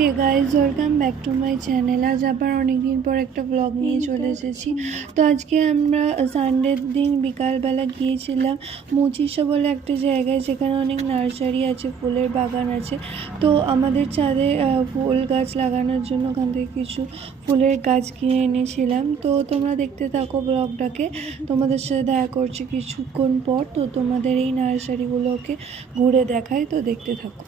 Hey guys, welcome back to my channel. আজ আবার অনেকদিন পর একটা ব্লগ নিয়ে চলে এসেছি। তো আজকে আমরা সানডের দিন বিকালবেলা গিয়েছিলাম মুচিসা বলে একটা জায়গায়, যেখানে অনেক নার্সারি আছে, ফুলের বাগান আছে। তো আমাদের ছাদে ফুল গাছ লাগানোর জন্য ওখান থেকে কিছু ফুলের গাছ কিনে এনেছিলাম। তো তোমরা দেখতে থাকো ব্লগটাকে, তোমাদের সাথে দেখা করছি কিছুক্ষণ পর। তো তোমাদের এই নার্সারিগুলোকে ঘুরে দেখাই, তো দেখতে থাকো।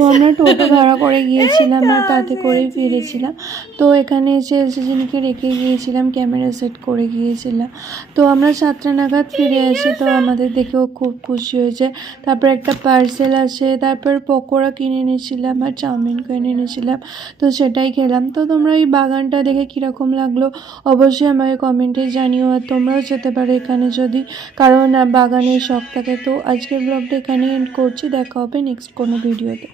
তো আমরা টোটো ভাড়া করে গিয়েছিলাম আর তাতে করেই ফিরেছিলাম। তো এখানে এসে এসেজিনকে রেখে গিয়েছিলাম, ক্যামেরা সেট করে গিয়েছিলাম। তো আমরা 7টা নাগাদ ফিরে আসি। তো আমাদের দেখেও খুব খুশি হয়েছে। তারপর একটা পার্সেল আসে, তারপর পকোড়া কিনে এনেছিলাম আর চাউমিন কিনে এনেছিলাম। তো সেটাই খেলাম। তো তোমরা এই বাগানটা দেখে কীরকম লাগলো অবশ্যই আমাকে কমেন্টে জানিও। আর তোমরাও যেতে পারো এখানে যদি কারণ বাগানের শখ থাকে। তো আজকের ব্লগটা এখানে এন্ড করছি, দেখা হবে নেক্সট কোনো ভিডিওতে।